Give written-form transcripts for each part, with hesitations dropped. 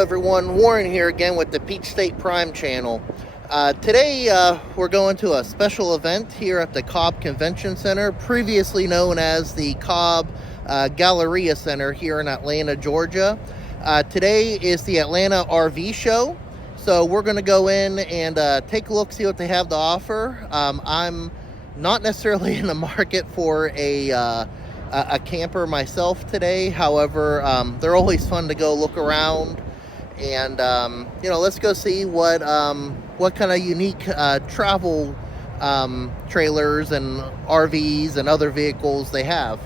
everyone, Warren here again with the Peach State Prime channel. Today we're going to a special event here at the Cobb Convention Center, previously known as the Cobb Galleria Center here in Atlanta, Georgia. Today is the Atlanta RV show, so we're going to go in and take a look, see what they have to offer. I'm not necessarily in the market for a camper myself today. However, they're always fun to go look around, and let's go see what kind of unique travel trailers and RVs and other vehicles they have.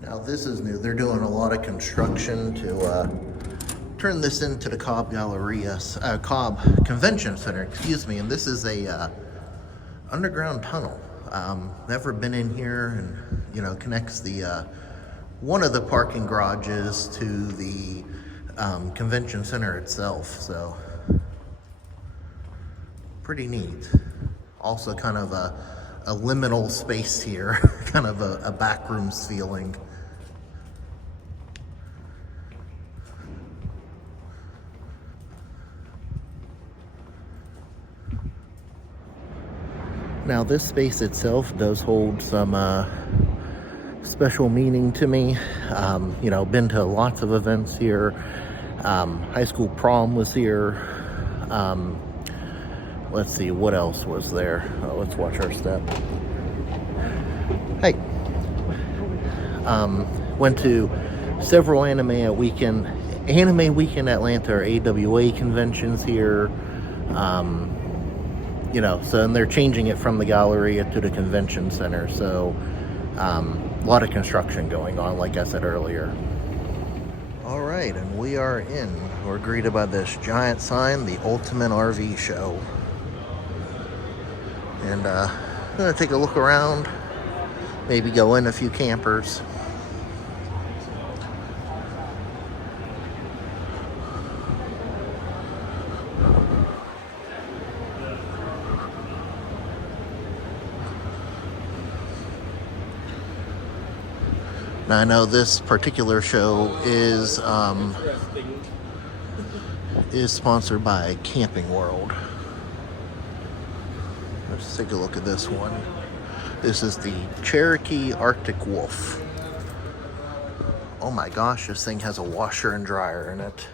Now this is new. They're doing a lot of construction to turn this into the Cobb Convention Center, and this is a underground tunnel. Never been in here, and connects the one of the parking garages to the convention center itself, so pretty neat. Also kind of a liminal space here, kind of a back rooms feeling. Now this space itself does hold some special meaning to me. Been to lots of events here. High school prom was here. Let's see, what else was there? Let's watch our step. Hey. Went to several Anime Weekend Atlanta or AWA conventions here. And they're changing it from the Galleria to the convention center, so a lot of construction going on, like I said earlier. All right, and we are in. We're greeted by this giant sign, the Ultimate RV Show. And I'm gonna take a look around, maybe go in a few campers. Now, I know this particular show is sponsored by Camping World. Let's take a look at this one. This is the Cherokee Arctic Wolf. Oh my gosh, this thing has a washer and dryer in it.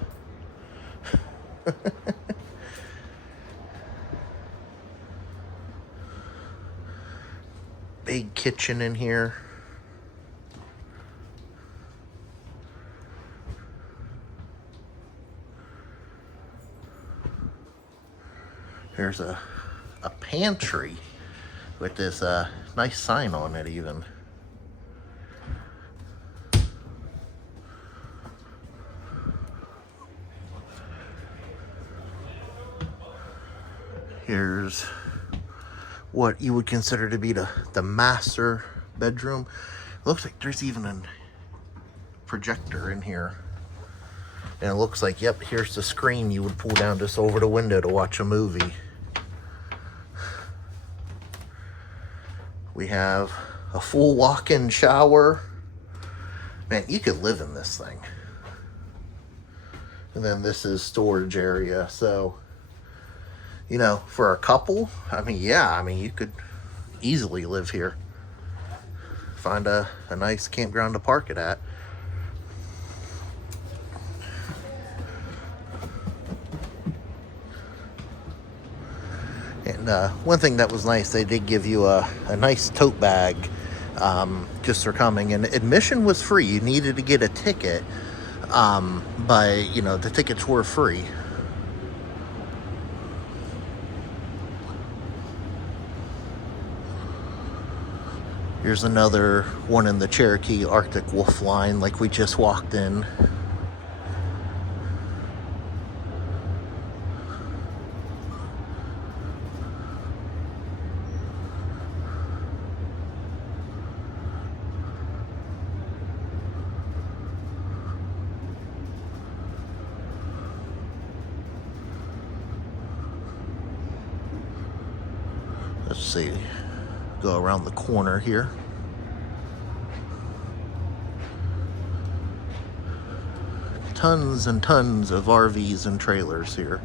Big kitchen in here. There's a pantry with this nice sign on it even. Here's what you would consider to be the master bedroom. Looks like there's even a projector in here. And it looks like, yep, here's the screen you would pull down just over the window to watch a movie. We have a full walk-in shower. Man, you could live in this thing. And then this is storage area. So, for a couple, you could easily live here. Find a nice campground to park it at. And one thing that was nice, they did give you a nice tote bag just for coming. And admission was free. You needed to get a ticket, but the tickets were free. Here's another one in the Cherokee Arctic Wolf line, like we just walked in. Let's see, go around the corner here. tons and tons of RVs and trailers here.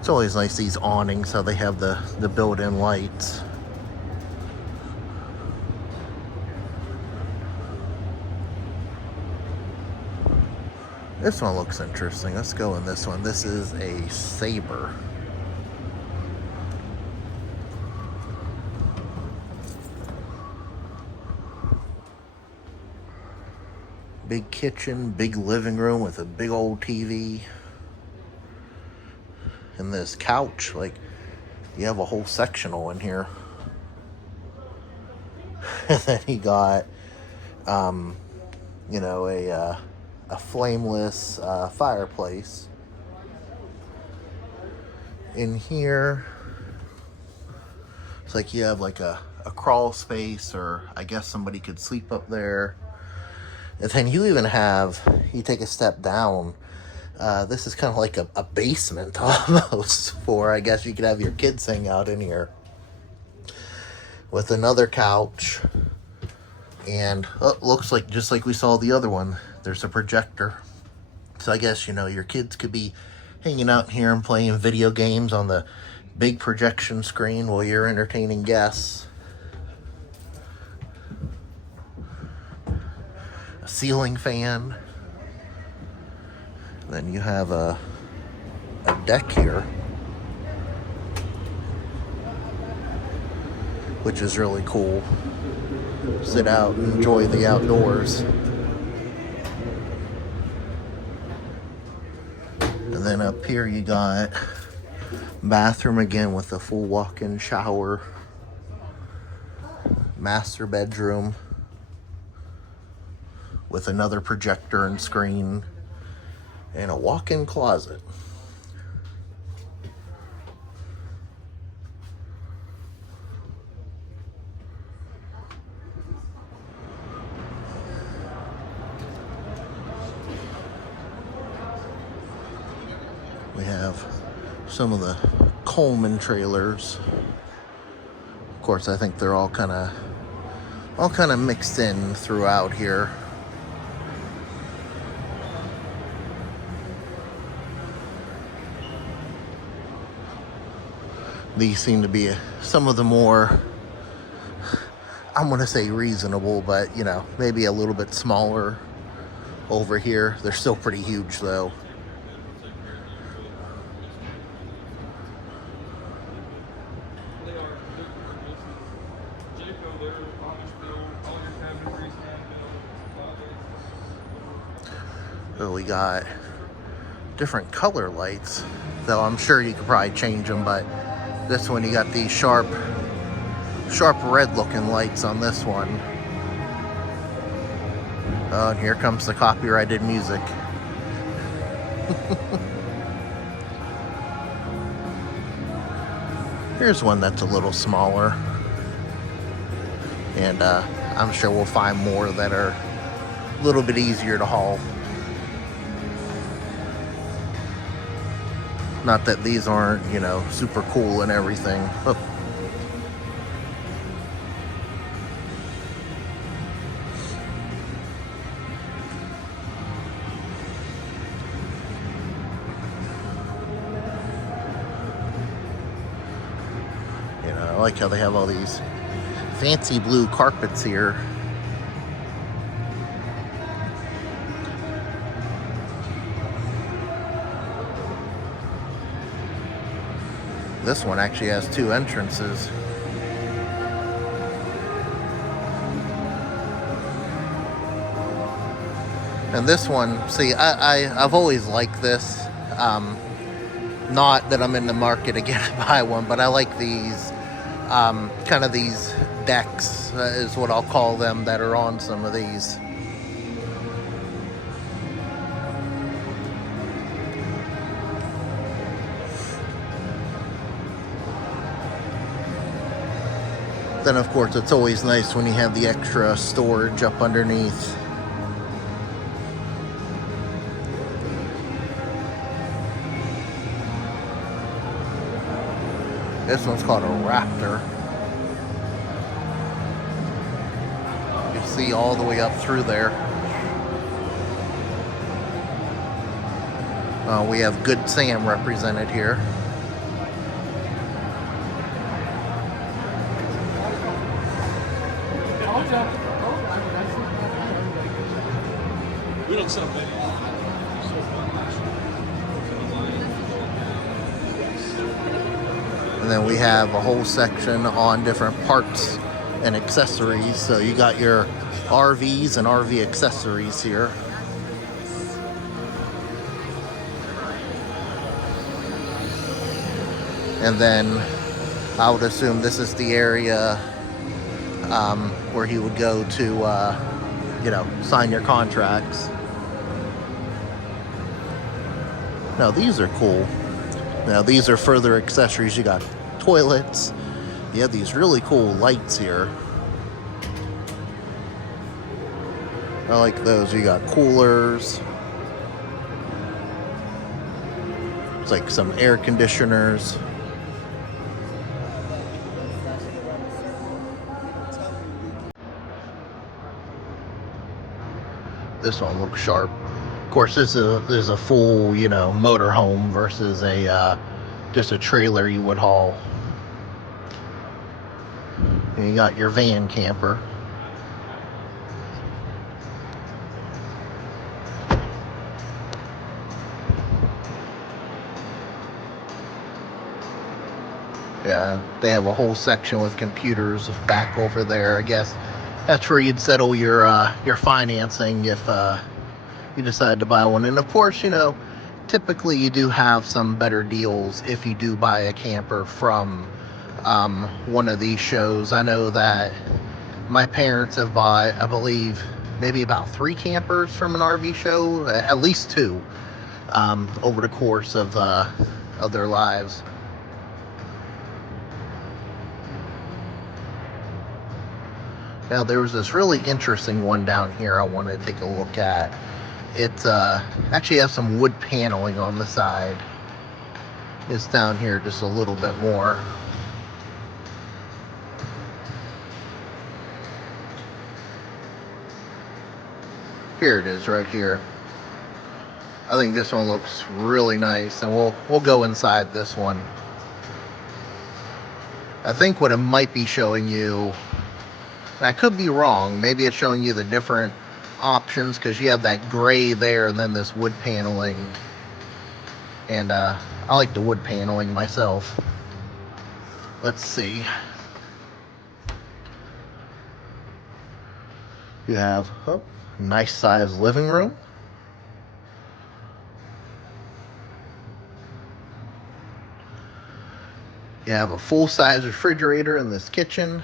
It's always nice, these awnings, how they have the built-in lights. This one looks interesting. Let's go in this one. This is a Saber. Big kitchen, big living room with a big old TV. And this couch, like, you have a whole sectional in here. And then you got, you know, a flameless fireplace. In here, it's like you have like a crawl space, or I guess somebody could sleep up there. And then you even have, you take a step down, this is kind of like a basement almost, for I guess you could have your kids hang out in here. With another couch. And looks like just like we saw the other one, there's a projector. So I guess, you know, your kids could be hanging out here and playing video games on the big projection screen while you're entertaining guests. A ceiling fan. Then you have a deck here, which is really cool. Sit out and enjoy the outdoors. And then up here you got bathroom again with a full walk-in shower. Master bedroom with another projector and screen. And a walk-in closet. We have some of the Coleman trailers. Of course, I think they're all kind of mixed in throughout here. These seem to be some of the more, I'm going to say reasonable, but, you know, maybe a little bit smaller over here. They're still pretty huge, though. So we got different color lights, though I'm sure you could probably change them, but this one, you got these sharp red looking lights on this one. Oh, and here comes the copyrighted music. Here's one that's a little smaller. And I'm sure we'll find more that are a little bit easier to haul. Not that these aren't, you know, super cool and everything. Oh. You know, I like how they have all these fancy blue carpets here. This one actually has two entrances. And this one, see, I've always liked this. Not that I'm in the market again to buy one, but I like these, kind of these decks, is what I'll call them, that are on some of these. Then, of course, it's always nice when you have the extra storage up underneath. This one's called a Raptor. You see all the way up through there. We have Good Sam represented here. We don't sell many. And then we have a whole section on different parts and accessories. So you got your RVs and RV accessories here. And then I would assume this is the area where he would go to, you know, sign your contracts. Now these are cool. Now these are further accessories. You got toilets. You have these really cool lights here. I like those. You got coolers. It's like some air conditioners. This one looks sharp. Of course, this is a full, you know, motorhome versus a just a trailer you would haul. And you got your van camper. Yeah, they have a whole section with computers back over there. I guess that's where you'd settle your financing if you decide to buy one. And of course, you know, typically you do have some better deals if you do buy a camper from one of these shows. I know that my parents have bought, I believe, maybe about 3 campers from an RV show, at least 2, over the course of their lives. Now there was this really interesting one down here I wanted to take a look at. It actually has some wood paneling on the side. It's down here just a little bit more. Here it is right here. I think this one looks really nice, and we'll go inside this one. I think what it might be showing you, I could be wrong, maybe it's showing you the different options, because you have that gray there and then this wood paneling. And I like the wood paneling myself. Let's see. You have a nice sized living room. You have a full-size refrigerator in this kitchen.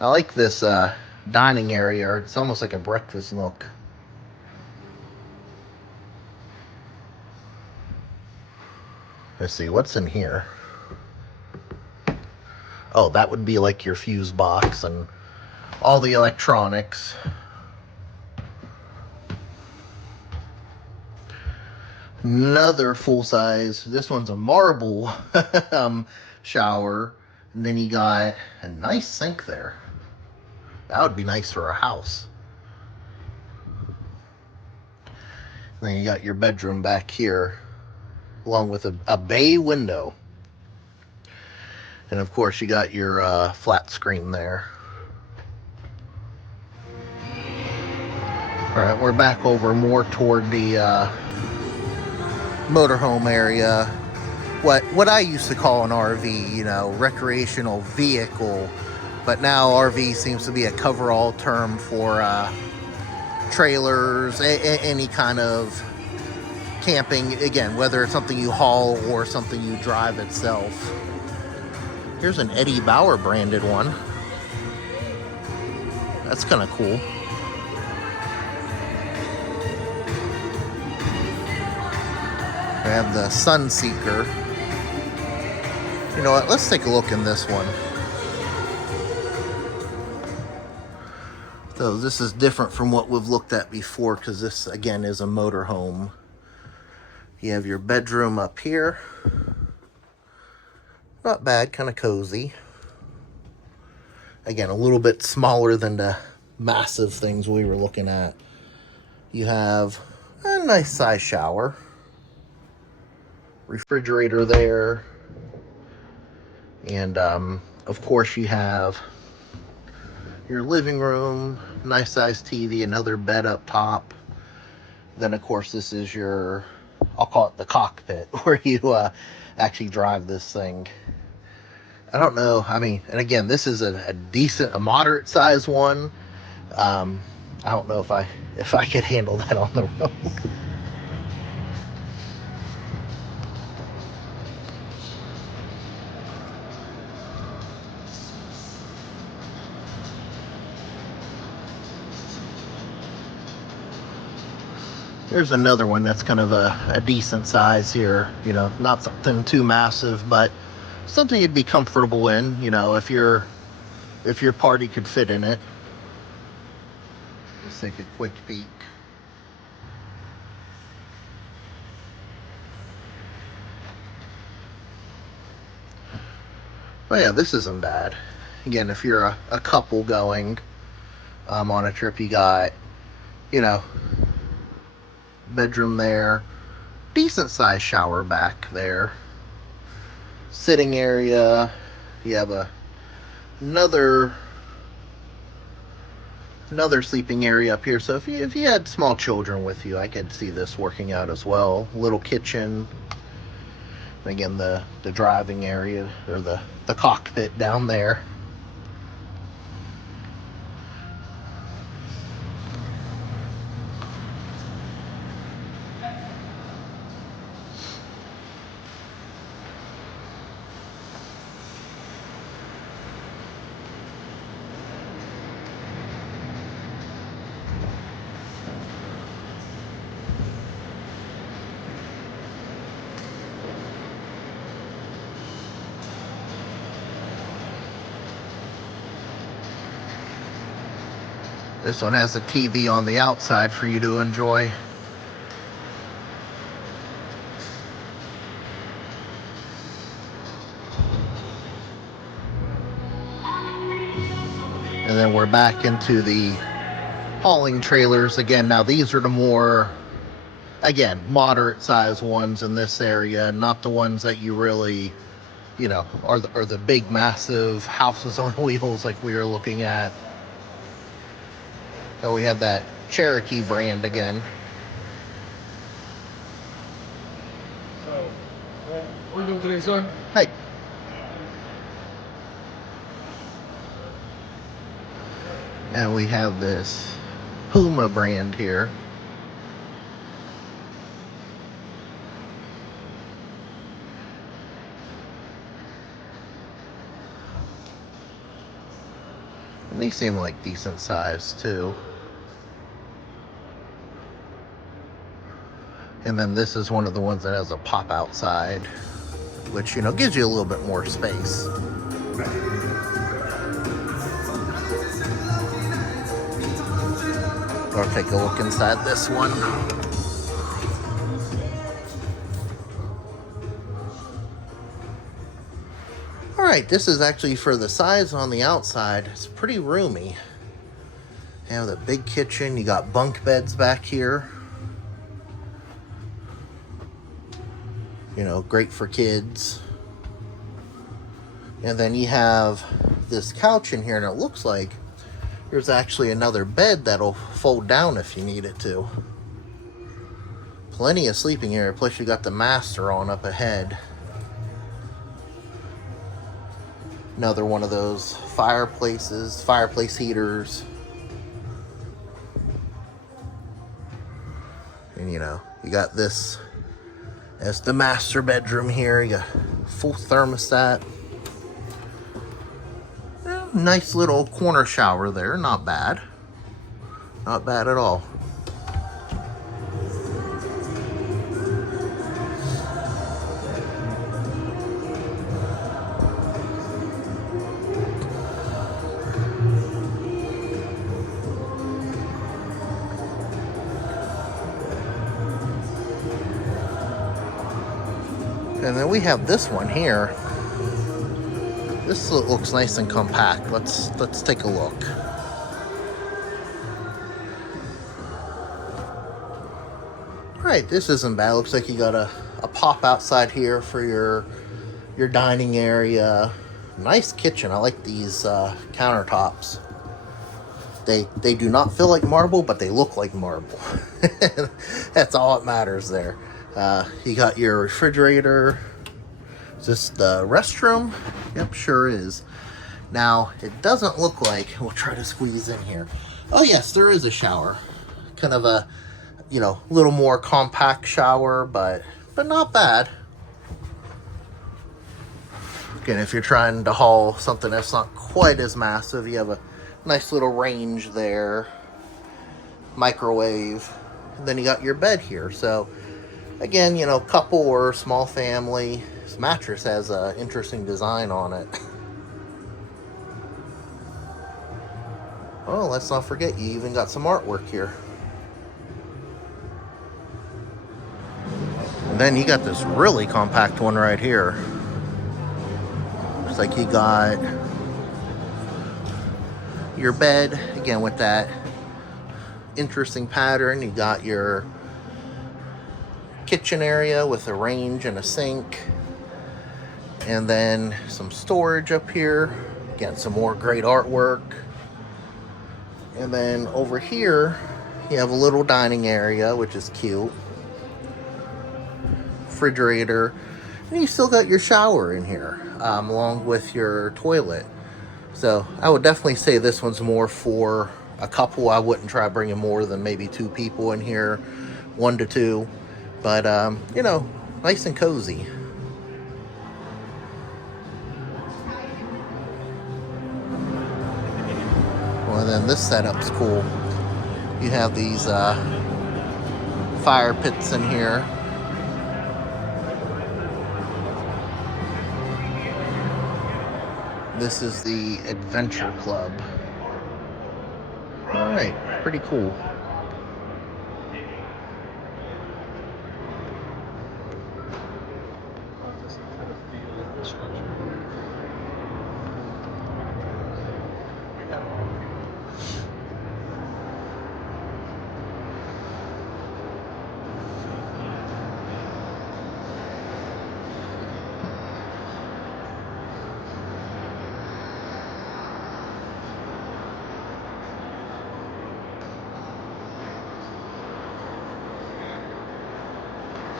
I like this dining area. It's almost like a breakfast nook. Let's see, what's in here? Oh, that would be like your fuse box and all the electronics. Another full-size, this one's a marble shower. And then you got a nice sink there. That would be nice for a house. And then you got your bedroom back here, along with a bay window. And of course you got your flat screen there. Alright, we're back over more toward the motorhome area. What I used to call an RV, you know, recreational vehicle. But now RV seems to be a cover-all term for trailers, any kind of camping, again, whether it's something you haul or something you drive itself. Here's an Eddie Bauer branded one. That's kind of cool. We have the Sunseeker. You know what, let's take a look in this one. So this is different from what we've looked at before, because this again is a motorhome. You have your bedroom up here. Not bad, kind of cozy. Again, a little bit smaller than the massive things we were looking at. You have a nice size shower. Refrigerator there. And, of course, you have your living room, nice size TV, another bed up top. Then, of course, this is your, I'll call it the cockpit, where you actually drive this thing. I don't know, I mean, and again, this is a decent, a moderate size one. I don't know if I could handle that on the road. There's another one that's kind of a decent size here, you know, not something too massive, but something you'd be comfortable in, you know, if your party could fit in it. Let's take a quick peek. Oh yeah, this isn't bad. Again, if you're a couple going on a trip, you got, you know, bedroom there, decent sized shower back there, sitting area. You have another sleeping area up here. So if you had small children with you, I could see this working out as well. Little kitchen. Again, the driving area, or the cockpit down there. This one has a TV on the outside for you to enjoy. And then we're back into the hauling trailers again. Now these are the more, again, moderate size ones in this area, not the ones that you really, you know, are the big massive houses on wheels like we were looking at. So we have that Cherokee brand again. So, what are you doing today, sir? Hey. And we have this Puma brand here. And these seem like decent size too. And then this is one of the ones that has a pop out side, which, you know, gives you a little bit more space. Or take a look inside this one. All right, this is actually, for the size on the outside, it's pretty roomy. You have the big kitchen, you got bunk beds back here. You know, great for kids. And then you have this couch in here, and it looks like there's actually another bed that'll fold down if you need it to. Plenty of sleeping area, plus you got the master on up ahead. Another one of those fireplace heaters. And you know, you got this as the master bedroom here. You got full thermostat. Nice little corner shower there, not bad. Not bad at all. And then we have this one here. This looks nice and compact. Let's take a look. All right, this isn't bad. Looks like you got a pop outside here for your dining area. Nice kitchen. I like these countertops. They do not feel like marble, but they look like marble. That's all that matters there. You got your refrigerator. Is this the restroom? Yep, sure is. Now, it doesn't look like, we'll try to squeeze in here. Oh yes, there is a shower. Kind of a, little more compact shower, but not bad. Again, if you're trying to haul something that's not quite as massive, you have a nice little range there. Microwave. And then you got your bed here. So, again, couple or small family. This mattress has an interesting design on it. Oh, let's not forget, you even got some artwork here. And then you got this really compact one right here. Looks like you got your bed, again with that interesting pattern. You got your kitchen area with a range and a sink. And then some storage up here. Again, some more great artwork. And then over here, you have a little dining area, which is cute. Refrigerator. And you still got your shower in here, along with your toilet. So I would definitely say this one's more for a couple. I wouldn't try bringing more than maybe 2 people in here, 1 to 2. But, nice and cozy. Well, and then this setup's cool. You have these fire pits in here. This is the Adventure Club. All right, pretty cool.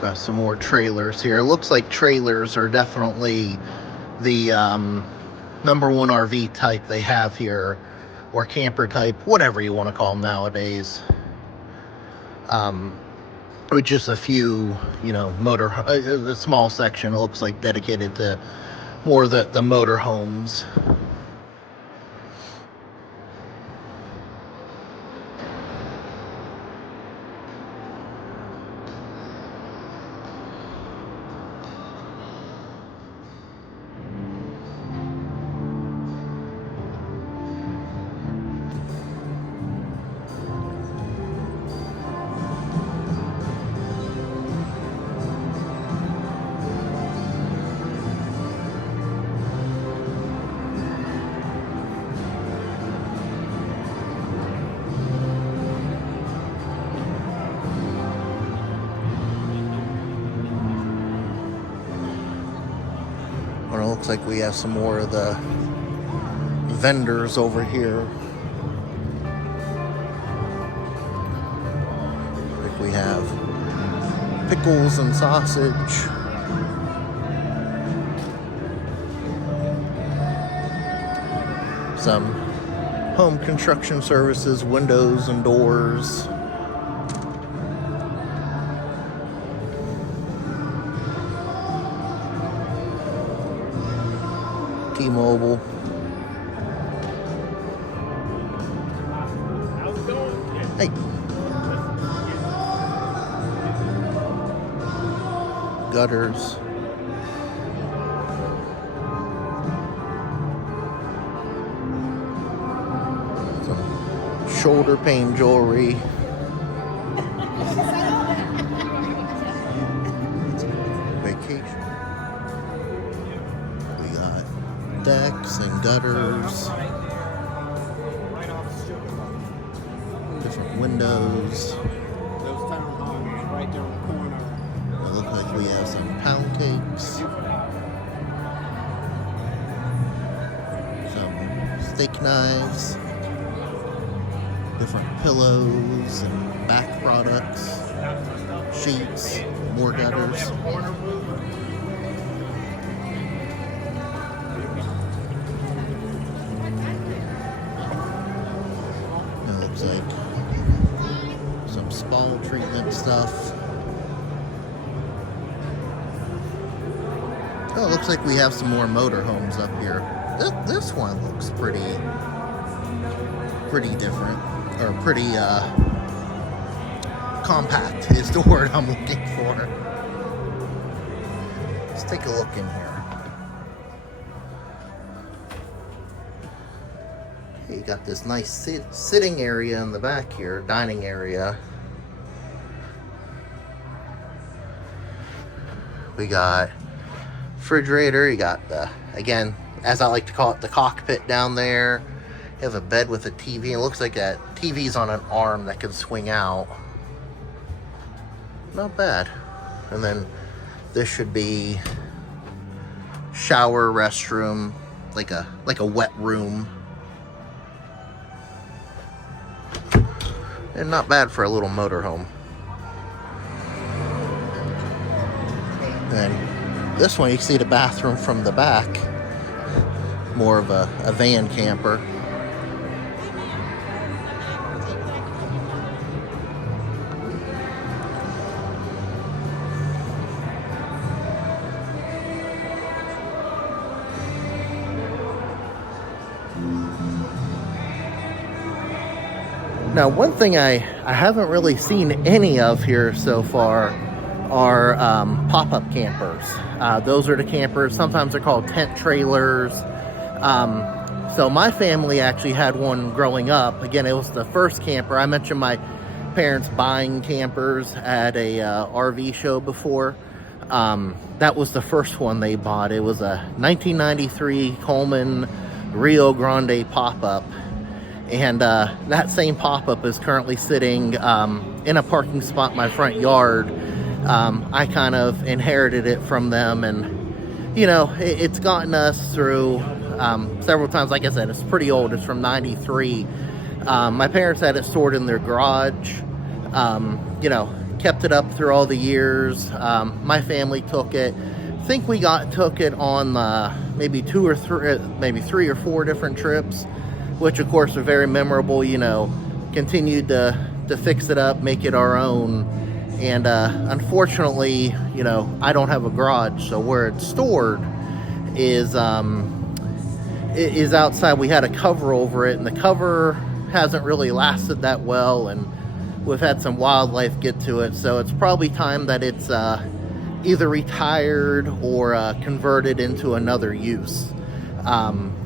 Got some more trailers here. It looks like trailers are definitely the number one RV type they have here, or camper type, whatever you want to call them nowadays. With just a few, a small section, it looks like dedicated to more the motorhomes. Well, it looks like we have some more of the vendors over here. Like we have pickles and sausage. Some home construction services, windows and doors. T-Mobile. How's it going? Hey. Gutters. Some shoulder pain jewelry. Vacation. We got deck. pipes and gutters. Different windows. Those townhomes right there on the corner. It looks like we have some pound cakes. Some steak knives. Different pillows and back products. Sheets. More gutters. It looks like some spa treatment stuff. Oh, it looks like we have some more motorhomes up here. This one looks pretty different, or pretty compact is the word I'm looking for. Let's take a look in here. You got this nice sitting area in the back here, dining area. We got refrigerator. You got the, again, as I like to call it, the cockpit down there. You have a bed with a TV. It looks like that TV's on an arm that can swing out. Not bad. And then this should be shower, restroom, like a wet room. And not bad for a little motorhome. And this one, you can see the bathroom from the back. More of a van camper. Now, one thing I haven't really seen any of here so far are pop-up campers. Those are the campers. Sometimes they're called tent trailers. So my family actually had one growing up. Again, it was the first camper. I mentioned my parents buying campers at a RV show before. That was the first one they bought. It was a 1993 Coleman Rio Grande pop-up. And that same pop-up is currently sitting in a parking spot in my front yard. I kind of inherited it from them, and you know, it's gotten us through several times. Like I said, it's pretty old. It's from '93. My parents had it stored in their garage. You know, kept it up through all the years. My family took it. I think we took it on maybe three or four different trips, which of course are very memorable. You know, continued to fix it up, make it our own. And unfortunately, you know, I don't have a garage, so where it's stored is outside. We had a cover over it, and the cover hasn't really lasted that well, and we've had some wildlife get to it, so it's probably time that it's either retired or converted into another use.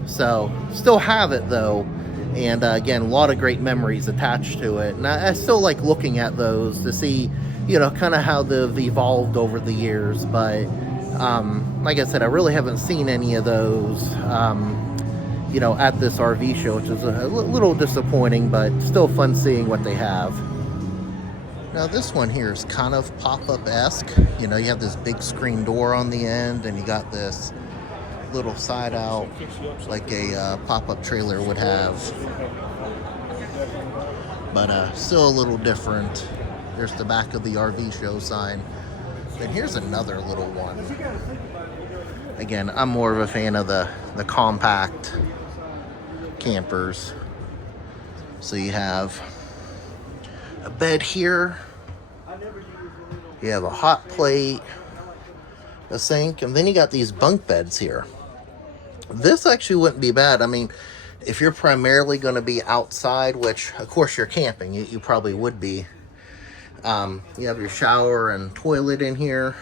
So still have it though, and again, a lot of great memories attached to it, and I still like looking at those to see, you know, kind of how they've evolved over the years. But like I said, I really haven't seen any of those you know, at this RV show, which is a little disappointing, but still fun seeing what they have. Now this one here is kind of pop-up-esque. You know, you have this big screen door on the end, and you got this little side out like a pop-up trailer would have, but still a little different. There's the back of the RV show sign. And here's another little one. Again, I'm more of a fan of the compact campers. So you have a bed here, you have a hot plate, a sink, and then you got these bunk beds here. This actually wouldn't be bad. I mean, if you're primarily going to be outside, which of course you're camping, you probably would be. You have your shower and toilet in here.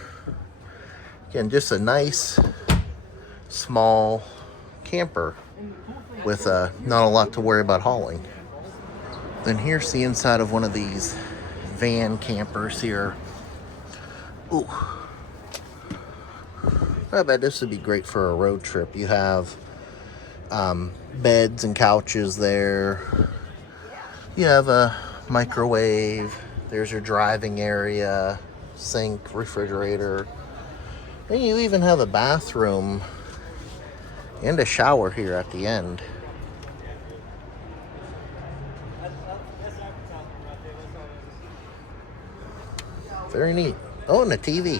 Again, just a nice small camper with not a lot to worry about hauling. Then here's the inside of one of these van campers here. Ooh, I bet this would be great for a road trip. You have Beds and couches there. You have a microwave. There's your driving area, sink, refrigerator. And you even have a bathroom and a shower here at the end. Very neat. Oh, and a TV.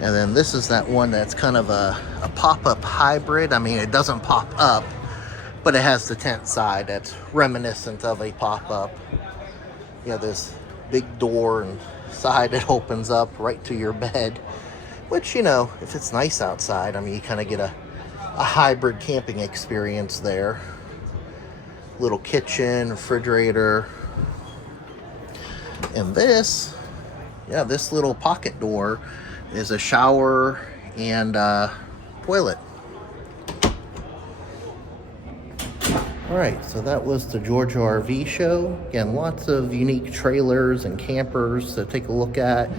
And then this is that one that's kind of a pop-up hybrid. I mean, it doesn't pop up, but it has the tent side that's reminiscent of a pop-up. You have this big door and side that opens up right to your bed, which, you know, if it's nice outside, I mean, you kind of get a hybrid camping experience there. Little kitchen, refrigerator. And this, yeah, this little pocket door is a shower and toilet. All right, so that was the Georgia RV show. Again, lots of unique trailers and campers to take a look at.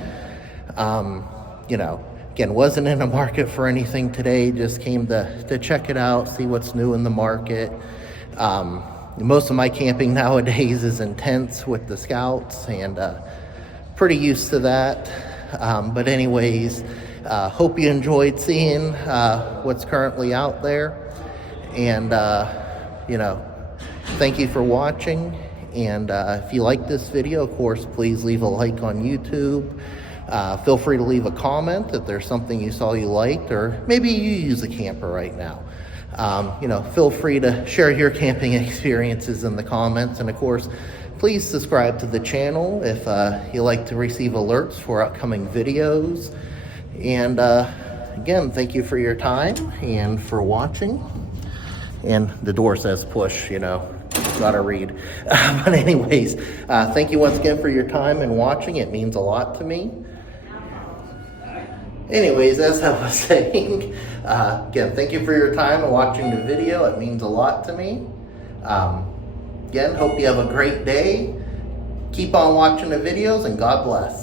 You know, again, wasn't in a market for anything today, just came to check it out, see what's new in the market. Most of my camping nowadays is in tents with the Scouts, and pretty used to that. But anyways, hope you enjoyed seeing what's currently out there. And, you know, thank you for watching. And if you like this video, of course, please leave a like on YouTube. Feel free to leave a comment if there's something you saw you liked, or maybe you use a camper right now. You know, feel free to share your camping experiences in the comments. And of course, please subscribe to the channel if you like to receive alerts for upcoming videos. And again, thank you for your time and for watching. And the door says push, you know, gotta read. But anyways, thank you once again for your time and watching. It means a lot to me. Anyways, as I was saying, again, thank you for your time and watching the video. It means a lot to me. Again, hope you have a great day. Keep on watching the videos, and God bless.